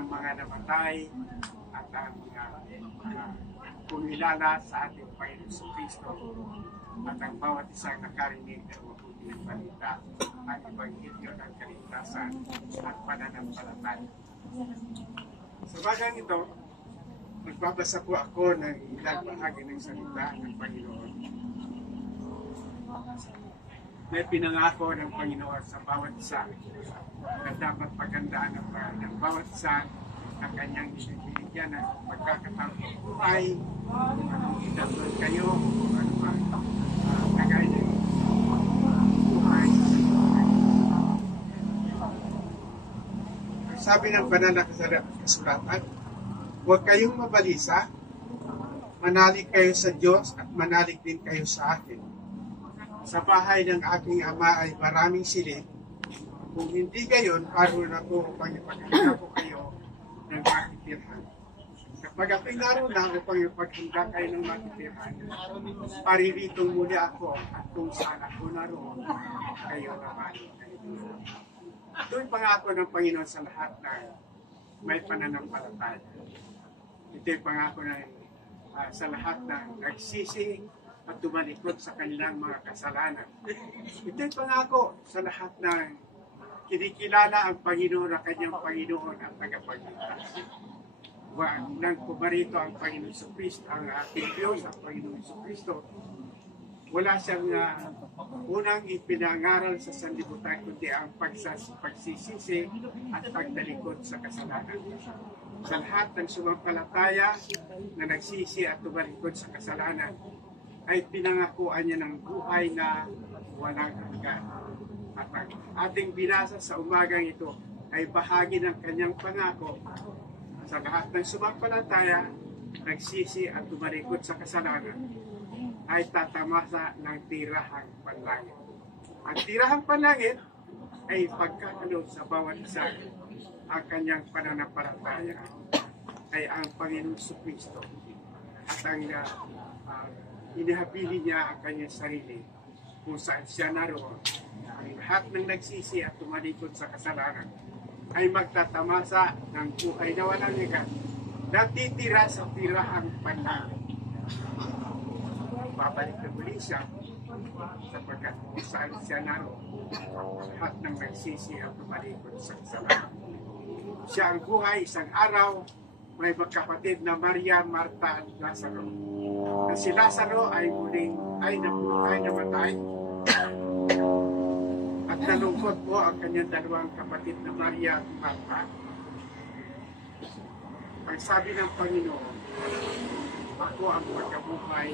ang mga namatay at ang kumilala sa ating Panginoon Kristo at ang bawat isang nakarinig ng mabuting balita ang Ebanghelyo ng kaligtasan at pananampalataya. Sa bagang ito, magbabasa po ako ng ilang bahagi ng salita ng Panginoon. May pinangako ng Panginoon sa bawat isa na dapat paghandaan ng bawat isa ang kanyang binigyan ng pagkakataon ng buhay, kung idamdol kayo, kung ano ba kagaya ng buhay. Sabi ng banal na kasulatan, huwag kayong mabalisa, manalig kayo sa Diyos at manalig din kayo sa akin. Sa bahay ng aking ama ay maraming silid. Kung hindi gayon, paroon ako upang ipaghinda ko kayo ng matitirhan. Kapag ako'y naroon na upang ipaghinda kayo ng matitirhan, pariritong muli ako at kung saan ako naroon, kayo naman. Ito'y pangako ng Panginoon sa lahat na may pananampalataya. Ito'y pangako na sa lahat na nagsisi at tumalikod sa kanilang mga kasalanan. Ito'y pangako sa lahat na kinikilala ang Panginoon na kanyang Panginoon at tagapagligtas. Nang pumarito ang Panginoon sa Kristo, ang ating Diyos, ang Panginoon sa Kristo, wala siyang unang ipinangaral sa sanlibutan kundi ang pagsisisi at pagtalikod sa kasalanan. Sa lahat ng sumampalataya na nagsisi at tumalikod sa kasalanan, ay pinangakuan niya ng buhay na walang hanggan. At ang ating binasa sa umagang ito ay bahagi ng kanyang pangako sa lahat ng sumampalataya, nagsisi at tumalikod sa kasalanan, ay tatamasa ng tirahang panlangit. Ang tirahang panlangit ay pagkakaloob sa bawat isa. Ang kanyang pananampalataya ay ang Panginoon Kristo at ang inihabili niya ang kanyang sarili kung saan siya naroon. Ang lahat ng nagsisi at tumalikod sa kasalanan ay magtatamasa ng buhay na walang hanggan, natitira sa tirahang panlangit. Babalik na muli siya sapagkat kung saan siya naroon, lahat ng nagsisi at tumalikod sa kasalanan. Siya ang buhay. Isang araw, may magkapatid na Maria, Marta at Lazaro. Na si Lazaro ay namatay at nalungkot po ang kanyang dalawang kapatid na Maria at Marta. Ang sabi ng Panginoon, ako ang pagkabuhay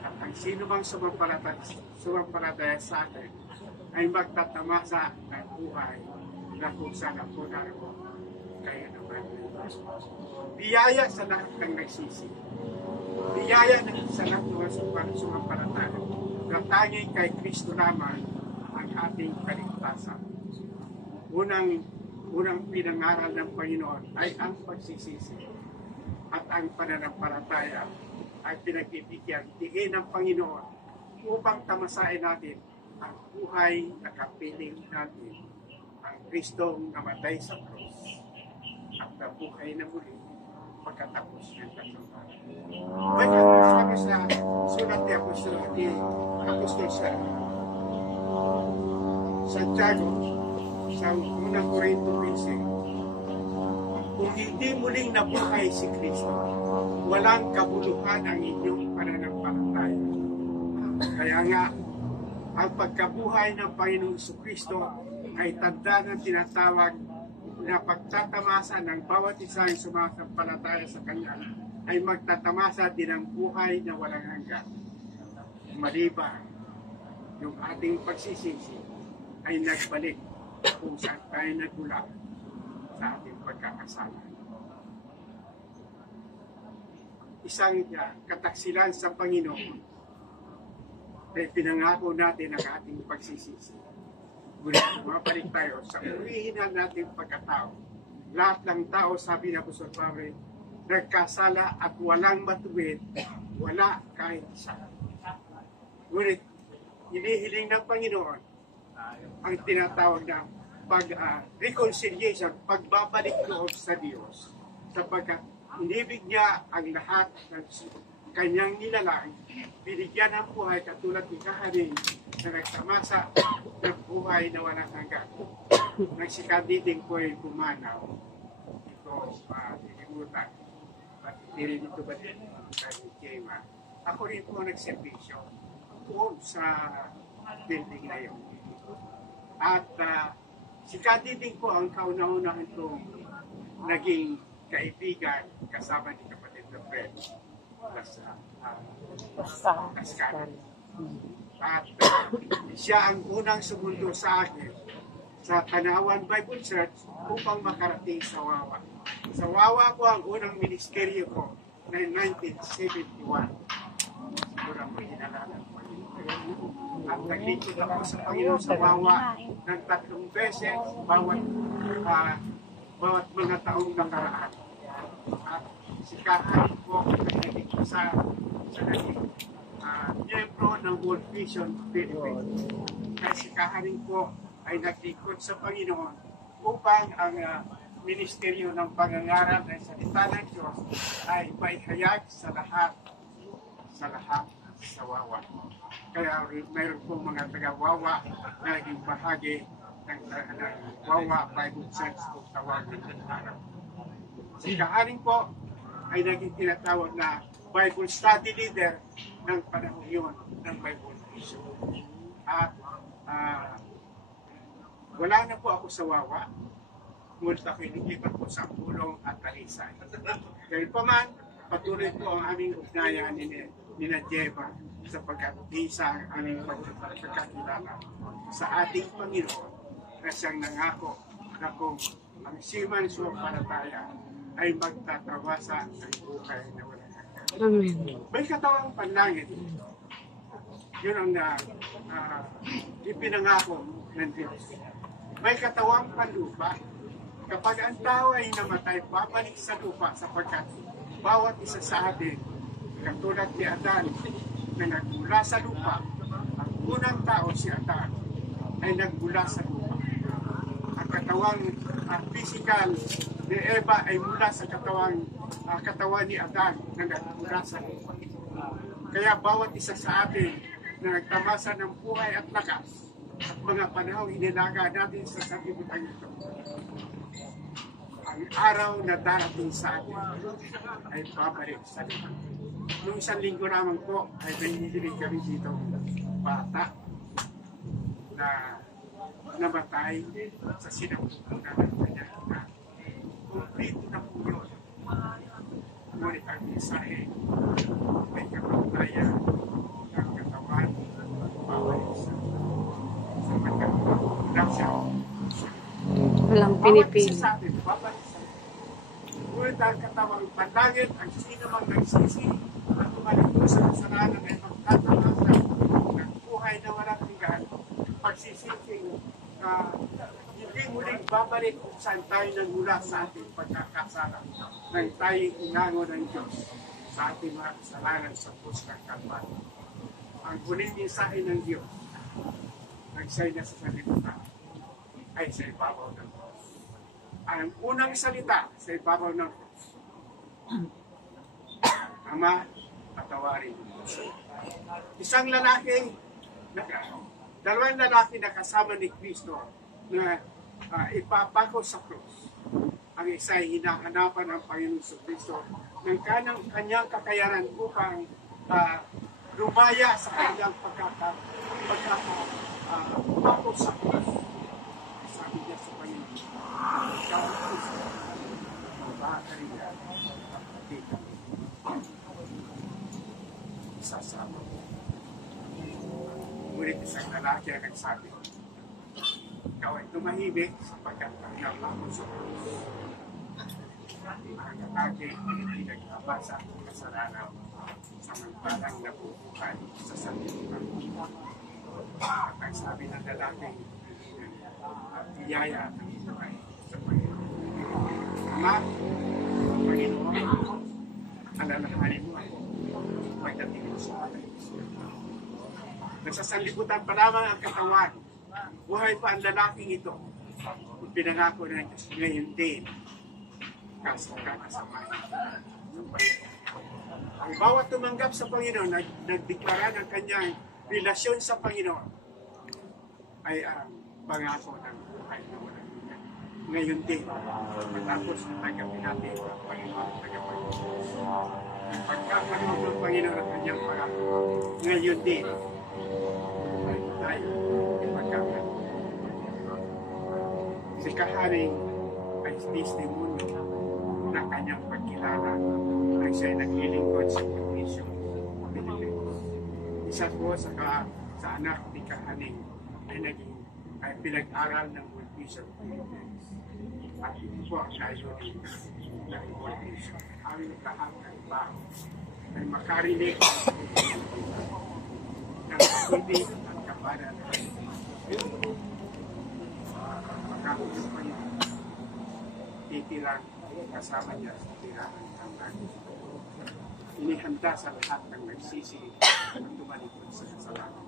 at ang sino mang sumampalataya sa akin ay magtatamasa ng buhay na kung saan ako naroon, kayo naman. Biyaya sa lahat ng nagsisi. Biyaya sa lahat ng sumampalataya. Na tanging kay Kristo lamang ang ating kaligtasan. Unang pinangaral ng Panginoon ay ang pagsisisi. At ang pananampalataya ay pinag-ibigyan tingin ng Panginoon upang tamasain natin ang buhay na kapiling natin. Ang Kristong namatay sa krus at nabuhay na muli pagkatapos ng tatlong araw. Kaya sabi sa sulat ni Apostol Santiago sa unang Korinto 15, kung hindi muling nabuhay si Kristo, walang kabuluhan ang inyong pananampalataya. Kaya nga, ang pagkabuhay ng Panginoong Kristo ay tanda ng tinatawag na pagtatamasa ng bawat isang sumasampalataya sa Kanya ay magtatamasa din ng buhay na walang hanggan. Maliban, yung ating pagsisisi ay nagbalik kung saan tayo nagmula sa ating pagkakasala. Isang kataksilan sa Panginoon ay pinangako natin ang ating pagsisisi. Ngunit mabalik tayo sa orihinal nating pagkatao. Lahat ng tao, sabi na Apostol Pablo, nagkasala at walang matuwid, wala kahit isa. Ngunit hinihiling ng Panginoon ang tinatawag na reconciliation, pagbabalik loob sa Diyos, sapagkat inibig niya ang lahat ng kanyang nilalang, binigyan ng buhay katulad ni Kahanin na nagtamasa ng buhay na walang hanggan. Nang si Kadiding po ay pumanaw, ito nilimutan, at nililito ba din ni Jema. Ako rin po nagservisyo doon sa building na yun. At si Kadiding po ang kauna-unahan itong naging kaibigan kasama ni kapatid na Fred Cascan. At siya ang unang sumundo sa akin sa Tanawan Bible Church upang makarating sa Wawa. Sa Wawa po ang unang ministeryo ko na 1971. Siguro mo hinalala ko. At naglingkod ako sa Panginoon sa Wawa ng 3 beses bawat mga taong nakaraan. At si Kahanin po nagiging sa naging miyembro ng World Vision Philippines. Kaya si Kahanin po ay naglingkod sa Panginoon upang ang ministeryo ng pangangaral ng salita ng Diyos ay maihayag sa lahat sa Wawa. Kaya mayroon pong mga taga-Wawa na naging bahagi ng Wawa Bible Church kung tawagin ng araw. Si Kahanin po ay naging tinatawag na Bible Study Leader ng panahon yun ng Bible Vision. At wala na po ako sa Wawa. Ngunit ako inigipat po sa Pulong at Talisay. Dahil pa man, patuloy po ang aming ugnayan ni Jema sapagkat isa ang aming pagkakilala sa ating Panginoon na siyang nangako na kung ang siman sumampalataya ay magtatawasa ng buhay na walang hanggan. Amen. May katawang panlangit. Yun ang ipinangako ng Diyos. May katawang panlupa. Kapag ang tao ay namatay, babalik sa lupa sapagkat bawat isa sa atin, katulad ni Adan na nagmula sa lupa, ang unang tao si Adan ay nagmula sa lupa. Ang katawang physical ni Eva ay mula sa katawan ni Adan na nagmula sa lupa. Kaya bawat isa sa atin na nagtamasa ng buhay at lakas at mga panahong inilaga natin sa sanlibutan ito, ang araw na darating sa atin ay babalik sa lupa. Noong isang linggo naman po ay nahihilig kami dito bata na namatay sa sinapunan ng kanyang ina. Kumplito na po yun. Ngunit ang mensahe may kapatayan ng katawan babalik sa pagkakasya. Walang pinipili. Bawat isa sa atin, babalik sa lupa. Ngunit ang katawang pandangit, ang sino mang nagsisi at tumalikod sa kasalanan ay magtatamasa ng buhay na walang hanggan, pagsisising hindi muling babalik kung saan tayo nagmula sa ating pagkakasala nang tayo inango ng Diyos sa ating mga kasalanan sa krus ng Kalbaryo. Ang huling mensahe ng Diyos nagsay na sa sanlibutan ay sa ibabaw ng krus. Ang unang salita sa ibabaw ng krus, Ama, patawarin mo. Isang lalaki, dalawang lalaki na kasama ni Kristo na ipapako sa krus. Ang isa ay hinahanapan ng Panginoon sa Kristo ng kanyang kakayanan upang lumaya sa kanyang pagkakapako sa krus. Sabi niya sa Panginoon, ikaw ang Kristo, mabahagi niya at pagkita. Sasama. Ngunit isang lalaki ang nagsabi, ikaw ay tumahimik sapagkat ang napakos sa krus. Ang lalaki hindi nagkabasa ng kasalanan samantalang nabubuhay sa sanlibutan. At ang sabi ng lalaki, biyaya at ang buhay sa Panginoon. Ama, Panginoon, alalahanin mo ako pagdating mo sa akin. Nagsasanlibutan pa lamang ang katawan. Buhay pa ang lalaking ito. pinangako ng Diyos ngayon din kasama. Ang bawat tumanggap sa Panginoon, nagdeklara ng kanyang relasyon sa Panginoon, ay ang pangako ng buhay na walang hanggan. Ngayon din, matapos na tanggapin natin ang Panginoon at tagapagligtas. Pagkakaroon ng Panginoon ang kanyang pangako, ngayon din, ay tayo ipagkakaroon. Si kaharing ay testimonyo ng kanyang pagkilala ay siya'y naglilingkod sa permisyon. Isa po sa anak ni kahaning ay pinag-aral ng World Vision. At ito po ang layunin ng World Vision. Ang lahat ng tao ay makarinig ng pag-ibig at kapanan. Magkakaroon pa yun. Titilang kasama niya sa tirahan ng langit. Inihanda sa lahat ng nagsisi at tumalikod sa kasalanan.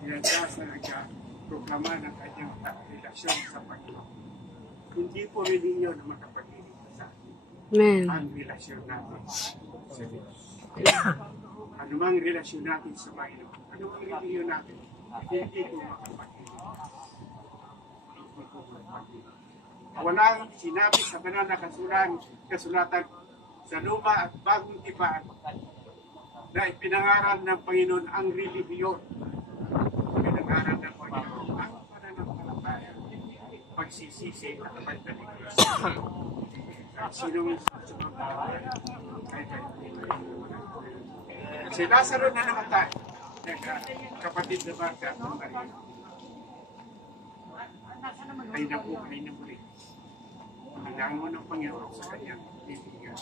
Inihanda sa nagproklama ng kanyang relasyon sa Panginoon. Hindi po reliyon na makapag-iligtas sa atin. Amen. Ang relasyon natin sa Diyos. Anumang relasyon natin sa Panginoon, anumang reliyon natin, hindi po makapag-iligtas. Hindi po makapag-iligtas. Walang sinabi sa banal na kasulatan sa luma at bagong tipan na ipinangaral ng Panginoon ang relihiyon. Pinangaral ng Panginoon ang pananampalataya, pagsisisi at pagtalikod. Sinong sumampalataya ay si Lazaro na namatay, kapatid na Marta at Maria, ay nabuhay na muli. Hinango ng Panginoon sa kanyang bibigyan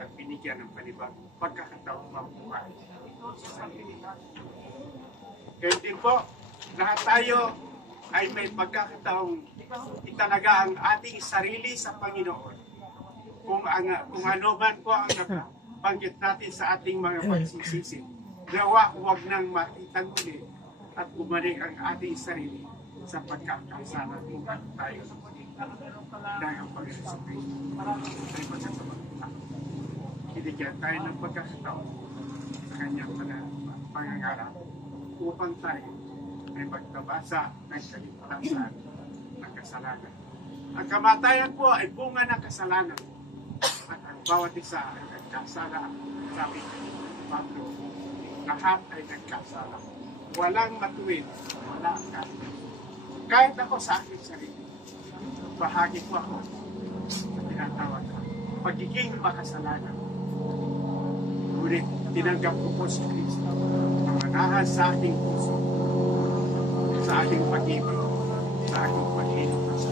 at binigyan ng panibagong pagkakataong mabuhay sa sarili. Kaya din po, lahat tayo ay may pagkakataong italaga ang ating sarili sa Panginoon. Kung ano man po ang nabanggit natin sa ating mga pagsisisi, nawa huwag nang matitang muli at bumalik ang ating sarili sa pagkakasala kung tayo dahil ang Panginoon sa Kristo ay magsasamagta. Binigyan tayo ng pagkakataon sa kanyang pangangarap upang tayo ay magtabasa ng kaligtasan ng kasalanan. Ang kamatayan po ay bunga ng kasalanan at ang bawat isa ay nagkasala. Sabi ni Pablo, lahat ay nagkasala. Walang matuwid, wala kahit ako sa aking sarili, bahagi ko ako sa tinatawag ko pagiging makasalanan. Ngunit tinanggap ko po si Kristo ang manahan sa aking puso, sa aking pag-ibig, sa aking pag-iligtas,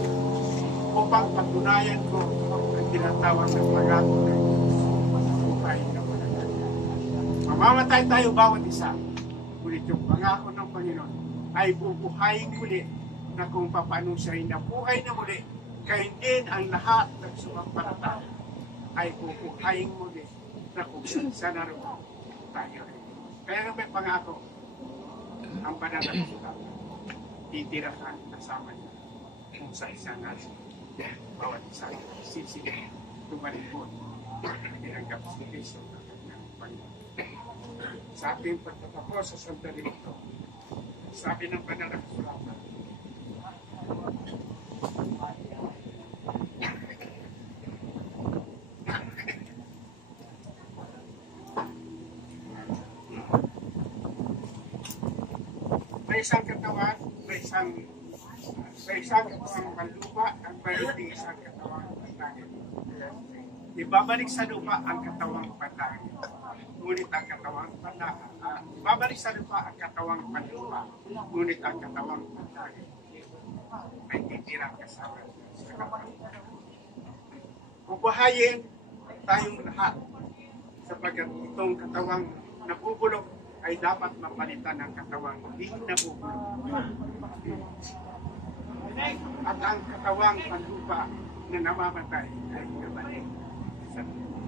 upang patunayan ko ang tinatawag ng pangako ng buhay na walang hanggan. Mamamatay tayo bawat isa, ngunit yung pangako ng Panginoon ay bubuhayin muli na kung paano siya ay nabuhay na muli, kaya din ang lahat ng sumampalataya ay bubuhayin muli na kung siya naroon tayo. Kaya nga may pangako, ang banal na kasulatan, titirahan kasama niya kung sa isang nasin, bawat isang sisig, tumalikod, tinanggap si Kristo ng kanyang Panginoon. Sa ating pagtatapos sa sandali ito, sabi ng banal na kasulatan, may isang katawan, may isang katawang panlupa at mayroon din isang katawang panlangit. Ibabalik sa lupa ang katawang panlangit. Ngunit ang katawang panlangit, ibabalik sa lupa ang katawang panlupa. Ngunit ang katawang panlangit ay titirang kasama sa katawang. Bubuhayin tayong lahat sapagkat itong katawang nabubulok ay dapat mapalitan ng katawang hindi nabubulok. At ang katawang panlupa na namamatay ay nabalik sa lupa.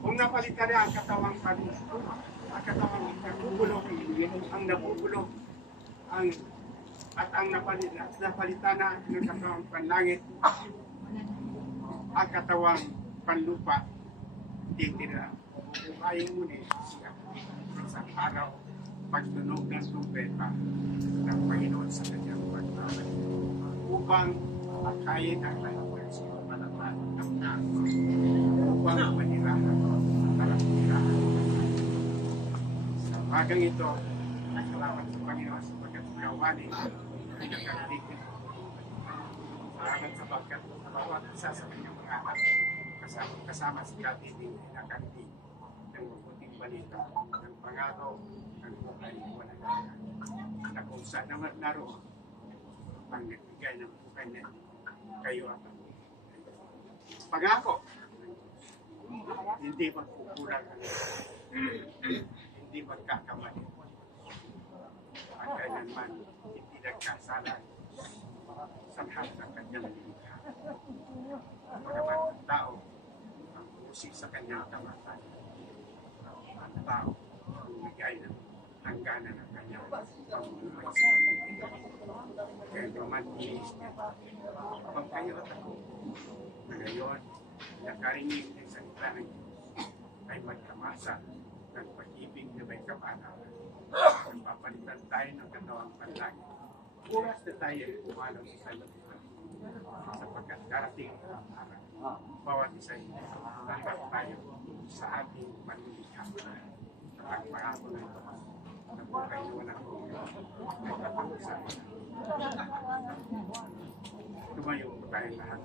Kung napalitan niya ang katawang panlupa, ang katawang nabubulok, ang nabubulok, ang At ang napalitan na ng katawang panlangit, ang katawang panlupa, titira. Bubuhayin muli siya sa araw pagtunog ng trumpeta ng Panginoon sa kanyang pagtawag upang akayin ang lahat sa malatan ng nato upang manirahan sa talapirahan. Sa bagang ito, salamat sa Panginoon sapagkat kawali ay nagkatigil. Salamat sapagkat bawat isa sa kanyang mga anak kasama si Katibing na kanti ng mabuting balita ng pangako ng buhay walang hanggan na kung saan naman naroon ang nagbigay ng buhay na kayo ang pangako. Hindi magkukulang ang hindi magkakamali at kailanman hindi nagkasalan sa lahat ng kanyang lilikha. Pagaman ang tao ang pusi sa kanyang kamatan. Ang tao ang bigay ng hangganan ng kanyang pamumuhay sa kanyang. Kaya naman inis niya. Kapag kayo at ako na ngayon nakarinig ng salita ng Diyos ay magkamasa ng pag-ibig na may kapanalan. Nagpapalitan tayo ng katawang panlangit. Oras na tayo ay pumalaw sa salita sapagkat darating ang araw. Bawat isa ay tanggap tayo sa ating panlilikha sa pagpangako ng Diyos na buhay na walang hanggan ay patuloy. Tumayo po tayong lahat.